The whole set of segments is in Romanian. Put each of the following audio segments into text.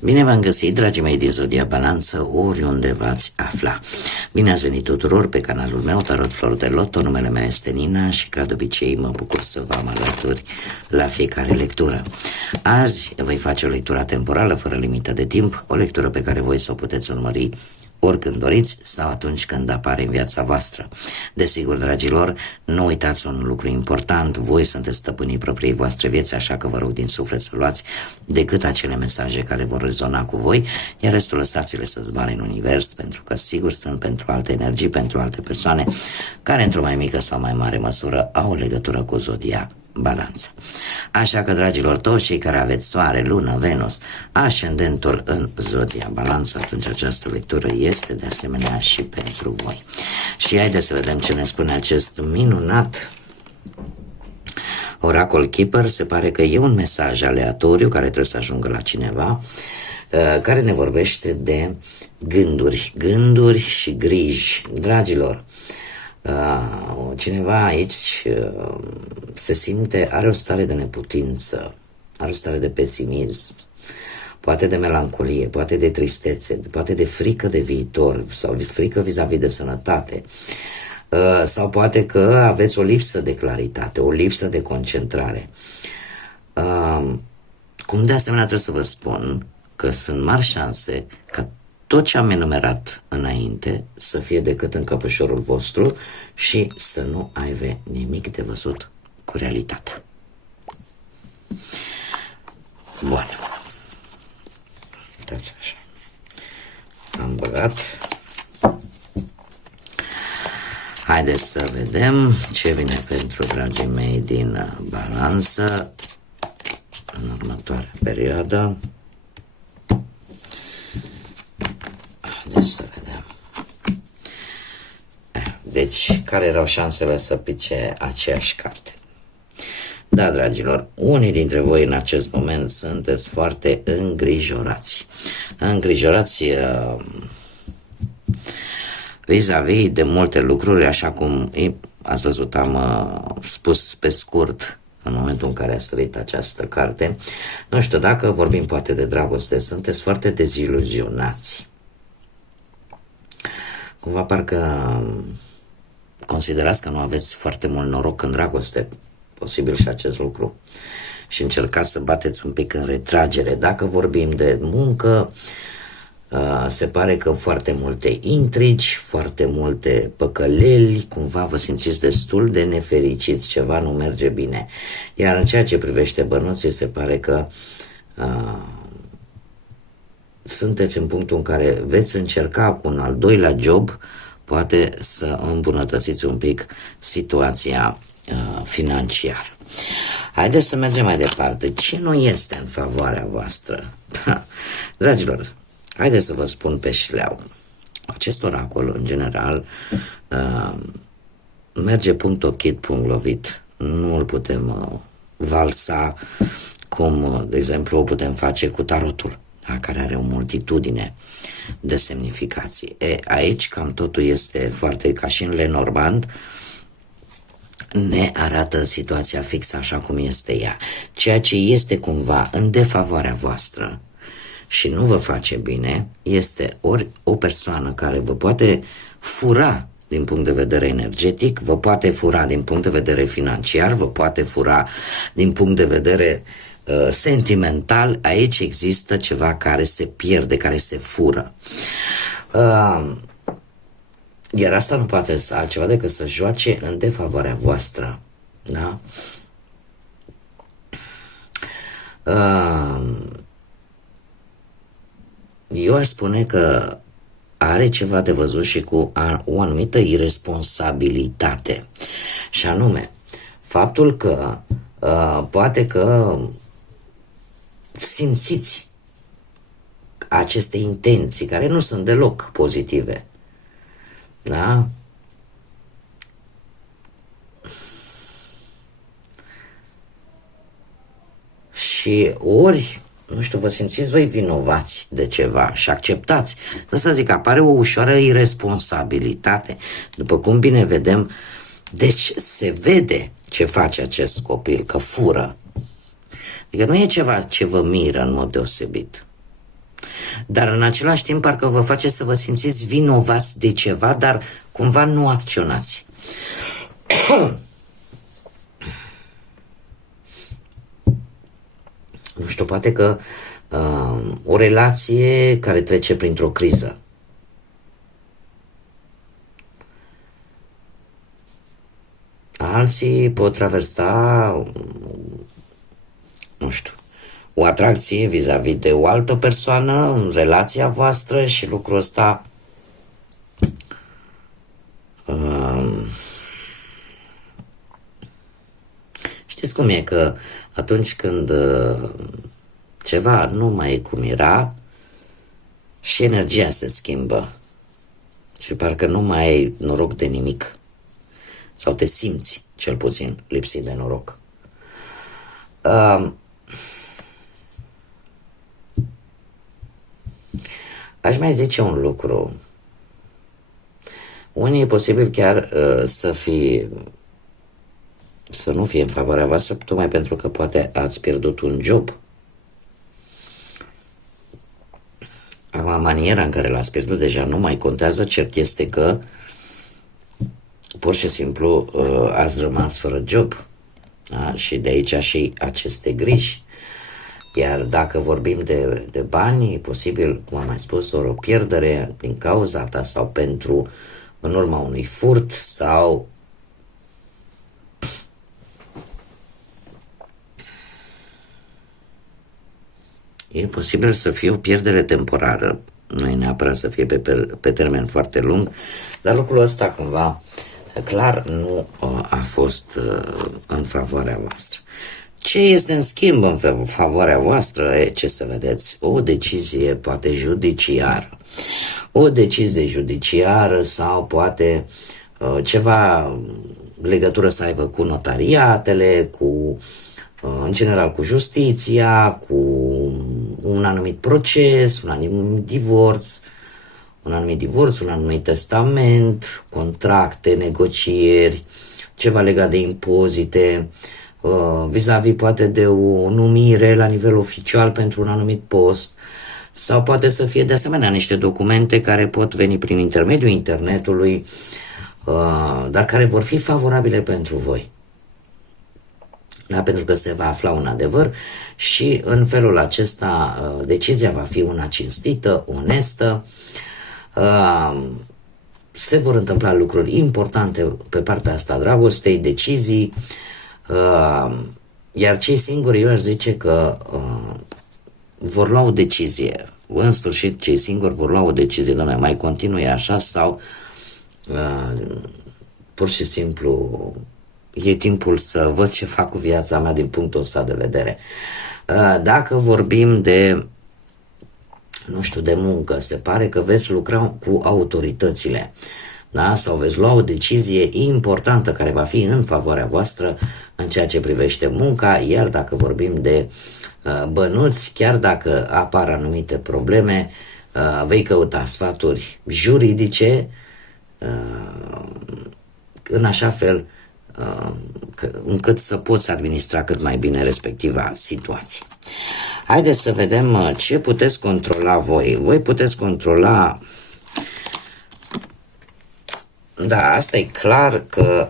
Bine v-am găsit, dragii mei din Zodia Balanță, oriunde v-ați afla. Bine ați venit tuturor pe canalul meu, Tarot Flor de Loto. Numele meu este Nina și ca de obicei mă bucur să vă am alături la fiecare lectură. Azi voi face o lectură temporală, fără limită de timp, o lectură pe care voi să o puteți urmări oricând doriți sau atunci când apare în viața voastră. Desigur, dragilor, nu uitați un lucru important, voi sunteți stăpânii propriei voastre vieți, așa că vă rog din suflet să luați decât acele mesaje care vor rezona cu voi, iar restul lăsați-le să zboare în univers, pentru că sigur sunt pentru alte energii, pentru alte persoane care într-o mai mică sau mai mare măsură au o legătură cu Zodia Balanță. Așa că, dragilor, toți cei care aveți Soare, Lună, Venus, ascendentul în Zodia Balanță, atunci această lectură este de asemenea și pentru voi. Și haideți să vedem ce ne spune acest minunat Oracle Keeper. Se pare că e un mesaj aleatoriu care trebuie să ajungă la cineva, care ne vorbește de gânduri și griji. Dragilor, cineva aici se simte, are o stare de neputință, are o stare de pesimism, poate de melancolie, poate de tristețe, poate de frică de viitor sau de frică vis-a-vis de sănătate, sau poate că aveți o lipsă de claritate, o lipsă de concentrare. Cum de asemenea trebuie să vă spun că sunt mari șanse ca tot ce am enumerat înainte să fie decât în căpășorul vostru și să nu aibă nimic de văzut cu realitatea. Bun. Uitați așa. Am băgat. Haideți să vedem ce vine pentru dragii mei din Balanță în următoarea perioadă. Haideți să vedem. Deci, care erau șansele să pice aceeași carte? Da, dragilor, unii dintre voi în acest moment sunteți foarte îngrijorați. Îngrijorați vis-a-vis de multe lucruri, așa cum ați văzut, am spus pe scurt în momentul în care a sărit această carte. Nu știu, dacă vorbim poate de dragoste, sunteți foarte deziluzionați. Cumva parcă considerați că nu aveți foarte mult noroc în dragoste, posibil și acest lucru, și încercați să bateți un pic în retragere. Dacă vorbim de muncă, se pare că foarte multe intrigi, foarte multe păcăleli, cumva vă simțiți destul de nefericiți, ceva nu merge bine. Iar în ceea ce privește bănuții, se pare că sunteți în punctul în care veți încerca cu un al doilea job, poate să îmbunătățiți un pic situația financiară. Haideți să mergem mai departe. Ce nu este în favoarea voastră? Dragilor, haideți să vă spun pe șleau. Acest oracol, în general, merge punct ochit, punct lovit. Nu îl putem valsa cum, de exemplu, o putem face cu tarotul, care are o multitudine de semnificații. Aici cam totul este foarte ca și în Lenormand, ne arată situația fixă așa cum este ea. Ceea ce este cumva în defavoarea voastră și nu vă face bine este ori o persoană care vă poate fura din punct de vedere energetic, vă poate fura din punct de vedere financiar, vă poate fura din punct de vedere sentimental. Aici există ceva care se pierde, care se fură. Iar asta nu poate să altceva decât să joace în defavoarea voastră. Da? Eu aș spune că are ceva de văzut și cu o anumită irresponsabilitate. Și anume, faptul că poate că simțiți aceste intenții care nu sunt deloc pozitive. Da? Și ori, nu știu, vă simțiți voi vinovați de ceva și acceptați. De să zic, apare o ușoară irresponsabilitate. După cum bine vedem, deci se vede ce face acest copil, că fură. Adică nu e ceva ce vă miră în mod deosebit. dar în același timp parcă vă face să vă simțiți vinovați de ceva, dar cumva nu acționați. Nu știu, poate că o relație care trece printr-o criză. Alții pot traversa, nu știu, o atracție vis-a-vis de o altă persoană în relația voastră și lucrul ăsta știți cum e, că atunci când ceva nu mai e cum era, și energia se schimbă și parcă nu mai ai noroc de nimic sau te simți cel puțin lipsit de noroc. Aș mai zice un lucru. Unii e posibil chiar să nu fie în favoarea voastră, tocmai pentru că poate ați pierdut un job. Acum, maniera în care l-ați pierdut deja nu mai contează, cert este că pur și simplu ați rămas fără job. Da? Și de aici și aceste griji. Iar dacă vorbim de bani, e posibil, cum am mai spus, ori o pierdere din cauza ta sau în urma unui furt sau e posibil să fie o pierdere temporară, nu e neapărat să fie pe termen foarte lung, dar lucrul ăsta cumva clar nu a fost în favoarea voastră. Ce este în schimb în favoarea voastră? Ce să vedeți? O decizie poate judiciară. O decizie judiciară sau poate ceva legătură să aibă cu notariatele, în general cu justiția, cu un anumit proces, un anumit divorț, un anumit testament, contracte, negocieri, ceva legat de impozite, vis-a-vis poate de o numire la nivel oficial pentru un anumit post, sau poate să fie de asemenea niște documente care pot veni prin intermediul internetului, dar care vor fi favorabile pentru voi. Da, pentru că se va afla un adevăr și în felul acesta decizia va fi una cinstită, onestă, se vor întâmpla lucruri importante pe partea asta a dragostei, decizii, iar cei singuri, eu aș zice că vor lua o decizie. În sfârșit, cei singuri vor lua o decizie, doamne, mai continui așa sau pur și simplu e timpul să văd ce fac cu viața mea din punctul ăsta de vedere. Dacă vorbim de, nu știu, de muncă, se pare că veți lucra cu autoritățile, da? Sau veți lua o decizie importantă care va fi în favoarea voastră în ceea ce privește munca, iar dacă vorbim de bănuți, chiar dacă apar anumite probleme, vei căuta sfaturi juridice în așa fel încât să poți administra cât mai bine respectiva situație. Haideți să vedem ce puteți controla voi. Voi puteți controla, da, asta e clar că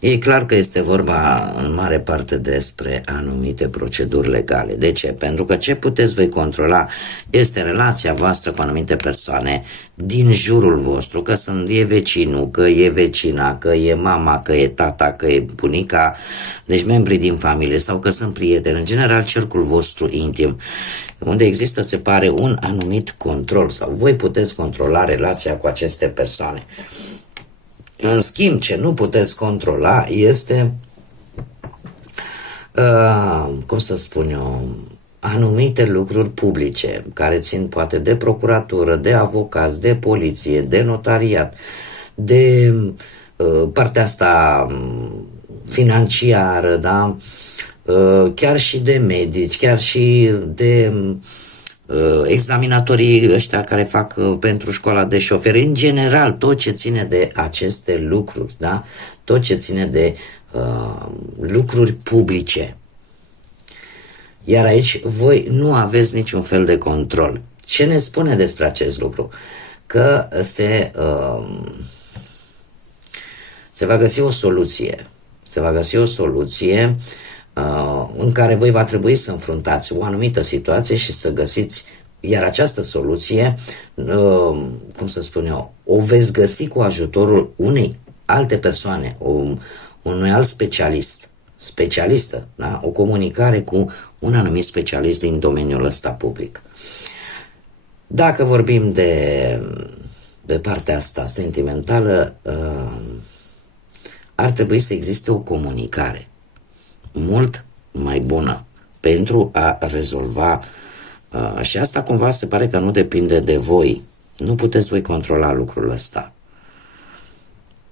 e clar că este vorba în mare parte despre anumite proceduri legale. De ce? Pentru că ce puteți voi controla este relația voastră cu anumite persoane din jurul vostru, că e vecinul, că e vecina, că e mama, că e tata, că e bunica, deci membrii din familie sau că sunt prieteni, în general cercul vostru intim, unde există, se pare, un anumit control sau voi puteți controla relația cu aceste persoane. În schimb, ce nu puteți controla este, cum să spun eu, anumite lucruri publice care țin poate de procuratură, de avocați, de poliție, de notariat, de partea asta financiară, da? Chiar și de medici, chiar și de examinatorii ăștia care fac pentru școala de șoferi, în general, tot ce ține de aceste lucruri, da? Tot ce ține de lucruri publice. Iar aici voi nu aveți niciun fel de control. Ce ne spune despre acest lucru? Că se va găsi o soluție. Se va găsi o soluție în care voi va trebui să înfruntați o anumită situație și să găsiți, iar această soluție, cum să spun eu, o veți găsi cu ajutorul unei alte persoane, unui alt specialistă, da? O comunicare cu un anumit specialist din domeniul ăsta public. Dacă vorbim de partea asta sentimentală, ar trebui să existe o comunicare mult mai bună pentru a rezolva și asta cumva se pare că nu depinde de voi. Nu puteți voi controla lucrul ăsta.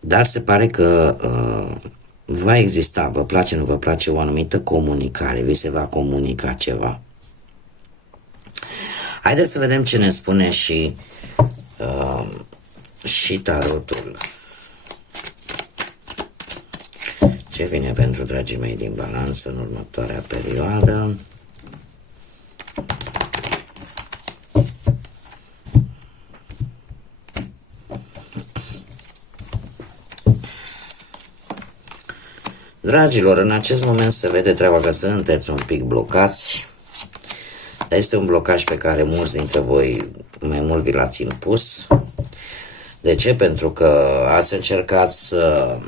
Dar se pare că va exista, vă place, nu vă place, o anumită comunicare, vi se va comunica ceva. Haideți să vedem ce ne spune și tarotul. Ce vine pentru dragii mei din Balanță în următoarea perioadă? Dragilor, în acest moment se vede treaba că sunteți un pic blocați. Este un blocaj pe care mulți dintre voi mai mult vi l-ați impus. De ce? Pentru că ați încercat să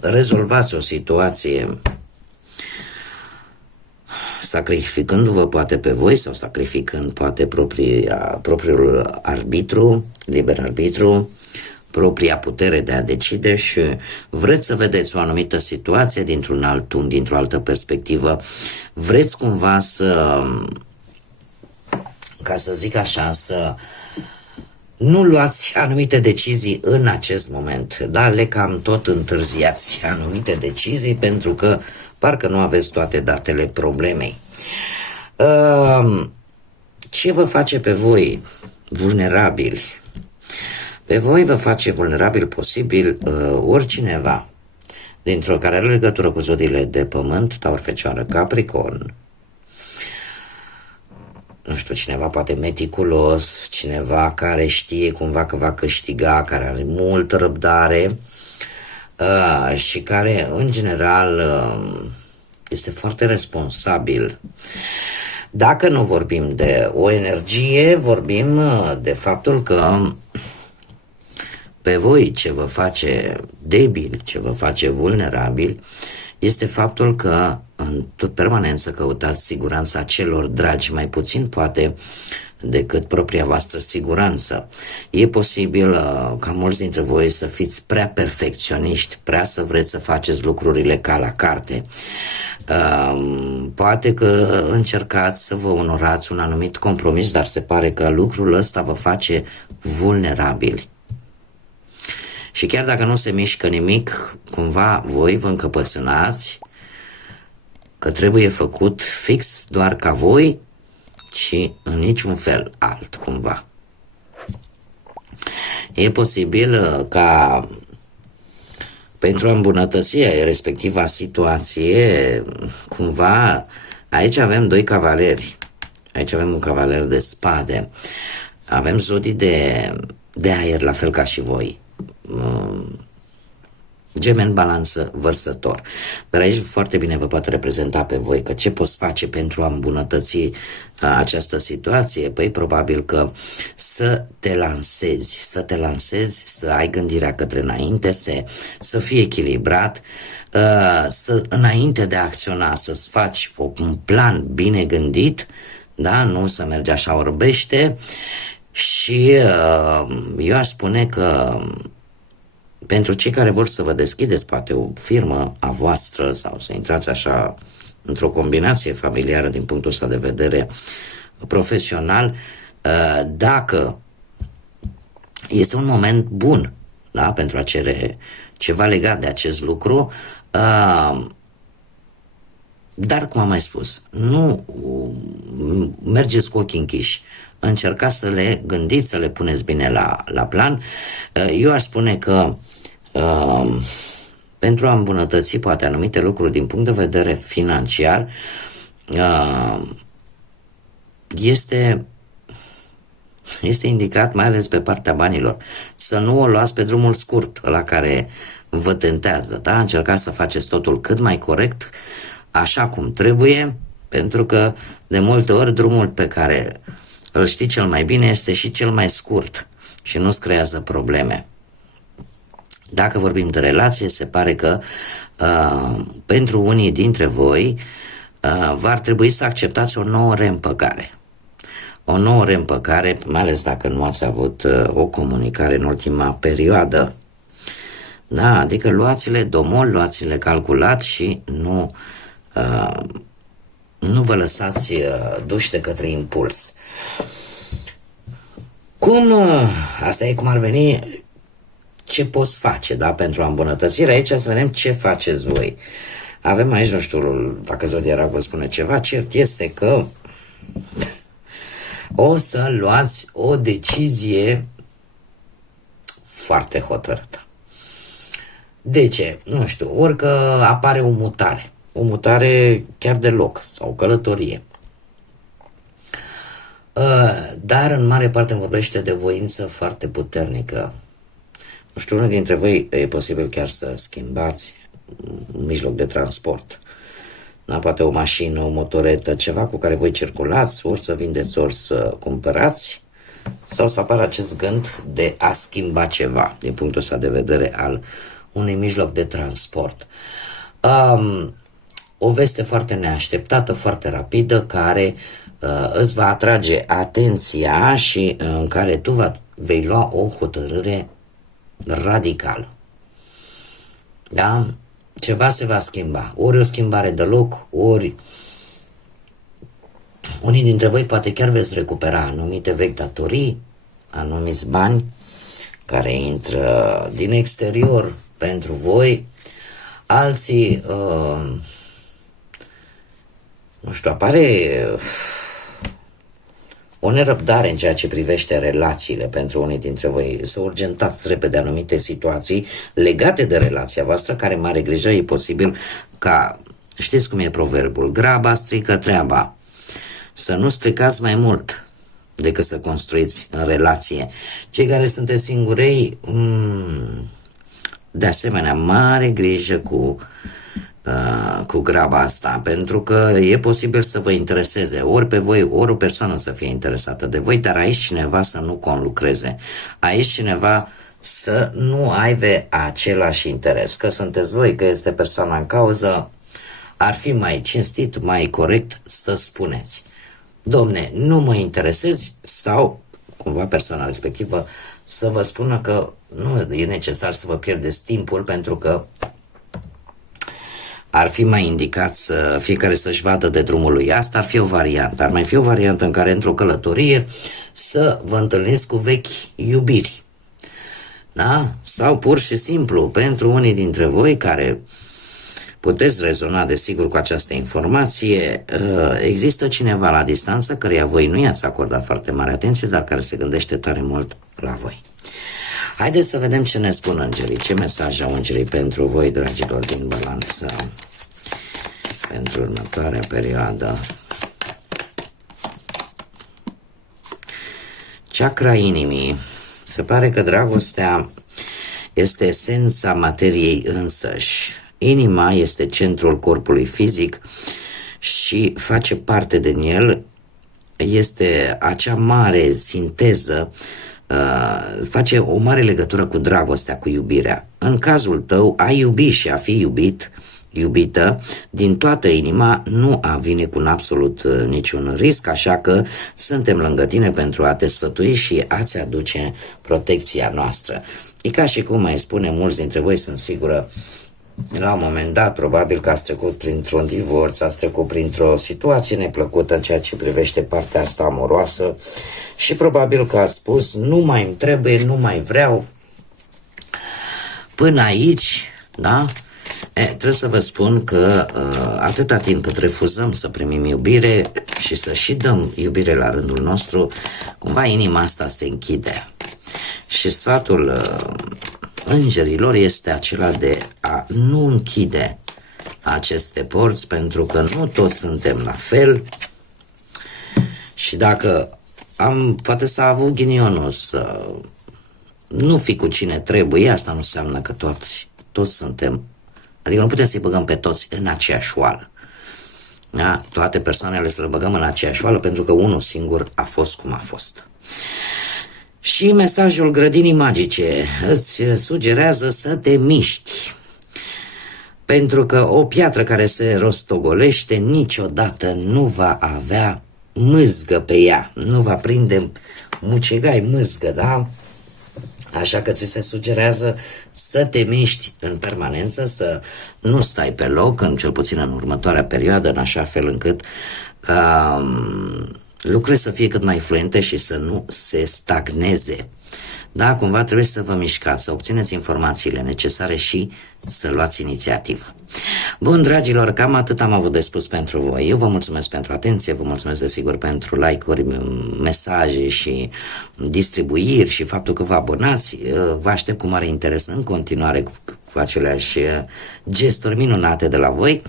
rezolvați o situație sacrificându-vă poate pe voi sau sacrificând poate propriul arbitru, liber arbitru, propria putere de a decide și vreți să vedeți o anumită situație dintr-un alt unghi, dintr-o altă perspectivă. Vreți cumva să, ca să zic așa, să nu luați anumite decizii în acest moment, dar le cam tot întârziați anumite decizii pentru că parcă nu aveți toate datele problemei. Ce vă face pe voi vulnerabili? Pe voi vă face vulnerabil posibil oricineva dintr-o care are legătură cu zodiile de pământ, Taur, Fecioară, Capricorn. Nu știu, cineva poate meticulos, cineva care știe cumva că va câștiga, care are multă răbdare și care, în general, este foarte responsabil. Dacă nu vorbim de o energie, vorbim de faptul că pe voi ce vă face debil, ce vă face vulnerabil, este faptul că în tot permanență căutați siguranța celor dragi, mai puțin poate decât propria voastră siguranță. E posibil ca mulți dintre voi să fiți prea perfecționiști, prea să vreți să faceți lucrurile ca la carte. Poate că încercați să vă onorați un anumit compromis, dar se pare că lucrul ăsta vă face vulnerabili. Și chiar dacă nu se mișcă nimic, cumva voi vă încăpățânați că trebuie făcut fix doar ca voi și în niciun fel alt, cumva. E posibil ca pentru a îmbunătăți respectiva situație, cumva, aici avem doi cavaleri. Aici avem un cavaler de spade. Avem zodii de aer, la fel ca și voi. Gemen, Balanță, Vărsător. Dar aici foarte bine vă poate reprezenta pe voi că ce poți face pentru a îmbunătăți această situație? Păi probabil că să te lansezi, să ai gândirea către înainte, să fii echilibrat, să înainte de a acționa, să-ți faci un plan bine gândit, da? Nu să mergi așa orbește. Și eu aș spune că pentru cei care vor să vă deschideți poate o firmă a voastră sau să intrați așa într-o combinație familiară din punctul ăsta de vedere profesional, dacă este un moment bun, da, pentru a cere ceva legat de acest lucru, Dar, cum am mai spus, nu mergeți cu ochii închiși. Încercați să le gândiți, să le puneți bine la plan. Eu aș spune că pentru a îmbunătăți poate anumite lucruri din punct de vedere financiar, este indicat, mai ales pe partea banilor, să nu o luați pe drumul scurt, la care vă tentează, da? Încercați să faceți totul cât mai corect, așa cum trebuie, pentru că de multe ori drumul pe care îl știi cel mai bine este și cel mai scurt și nu-ți creează probleme. Dacă vorbim de relație, se pare că pentru unii dintre voi va trebui să acceptați o nouă reîmpăcare. O nouă reîmpăcare, mai ales dacă nu ați avut o comunicare în ultima perioadă. Da, adică luați-le domol, luați-le calculat și nu vă lăsați duși de către impuls. Asta e cum ar veni, ce poți face, da, pentru a îmbunătăți. Aici să vedem ce faceți voi. Avem aici, nu știu, dacă Zodierac vă spune ceva, cert este că o să luați o decizie foarte hotărâtă. De ce? Nu știu, ori că apare o mutare chiar de loc sau o călătorie. Dar în mare parte vorbește de voință foarte puternică. Nu știu, unul dintre voi e posibil chiar să schimbați un mijloc de transport. Da, poate o mașină, o motoretă, ceva cu care voi circulați, ori să vindeți, ori să cumpărați, sau să apară acest gând de a schimba ceva din punctul ăsta de vedere al unui mijloc de transport. O veste foarte neașteptată, foarte rapidă, care îți va atrage atenția și în care tu vei lua o hotărâre radicală. Da? Ceva se va schimba. Ori o schimbare de loc, ori unii dintre voi poate chiar veți recupera anumite vechi datorii, anumiți bani care intră din exterior pentru voi. Alții, nu știu, apare o nerăbdare în ceea ce privește relațiile pentru unii dintre voi. Să urgentați repede anumite situații legate de relația voastră, care mare grijă e posibil ca, știți cum e proverbul, graba strică treaba. Să nu stricați mai mult decât să construiți în relație. Cei care sunteți singurei, de asemenea, mare grijă cu graba asta, pentru că e posibil să vă intereseze ori pe voi, ori o persoană să fie interesată de voi, dar aici cineva să nu conlucreze, aici cineva să nu aibă același interes, că sunteți voi, că este persoana în cauză. Ar fi mai cinstit, mai corect să spuneți: domne, nu mă interesezi, sau cumva persoana respectivă să vă spună că nu e necesar să vă pierdeți timpul, pentru că ar fi mai indicat să fiecare să-și vadă de drumul lui. Asta ar fi o variantă. Ar mai fi o variantă în care, într-o călătorie, să vă întâlniți cu vechi iubiri. Da? Sau pur și simplu, pentru unii dintre voi care puteți rezona, desigur, cu această informație, există cineva la distanță căreia voi nu i-ați acordat foarte mare atenție, dar care se gândește tare mult la voi. Haideți să vedem ce ne spun îngerii, ce mesaj au îngerii pentru voi, dragilor din Balanță, pentru următoarea perioadă. Chakra inimii. Se pare că dragostea este esența materiei însăși. Inima este centrul corpului fizic și face parte din el, este acea mare sinteză, face o mare legătură cu dragostea, cu iubirea. În cazul tău, a iubi și a fi iubit, iubită, din toată inima, nu a vine cu absolut niciun risc, așa că suntem lângă tine pentru a te sfătui și a-ți aduce protecția noastră. E ca și cum mai spune, mulți dintre voi sunt sigură, la un moment dat, probabil că ați trecut printr-un divorț, ați trecut printr-o situație neplăcută în ceea ce privește partea asta amoroasă și probabil că ați spus: nu mai îmi trebuie, nu mai vreau. Până aici, da? Trebuie să vă spun că atâta timp cât refuzăm să primim iubire și să și dăm iubire la rândul nostru, cumva inima asta se închide. Și sfatul îngerilor este acela de a nu închide aceste porți, pentru că nu toți suntem la fel și dacă poate să a avut ghinionul să nu fi cu cine trebuie, asta nu înseamnă că toți suntem, adică nu putem să-i băgăm pe toți în aceeași oală. Da? Toate persoanele să le băgăm în aceeași oală pentru că unul singur a fost cum a fost. Și mesajul grădinii magice îți sugerează să te miști, pentru că o piatră care se rostogolește niciodată nu va avea mâzgă pe ea, nu va prinde mucegai mâzgă, da? Așa că ți se sugerează să te miști în permanență, să nu stai pe loc, cel puțin în următoarea perioadă, în așa fel încât lucrurile să fie cât mai fluente și să nu se stagneze. Da, cumva trebuie să vă mișcați, să obțineți informațiile necesare și să luați inițiativă. Bun, dragilor, cam atât am avut de spus pentru voi. Eu vă mulțumesc pentru atenție, vă mulțumesc desigur pentru like-uri, mesaje și distribuiri și faptul că vă abonați. Vă aștept cu mare interes în continuare cu aceleași gesturi minunate de la voi.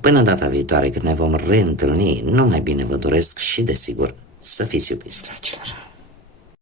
Până data viitoare când ne vom reîntâlni, numai bine vă doresc și desigur să fiți iubiți, dragilor.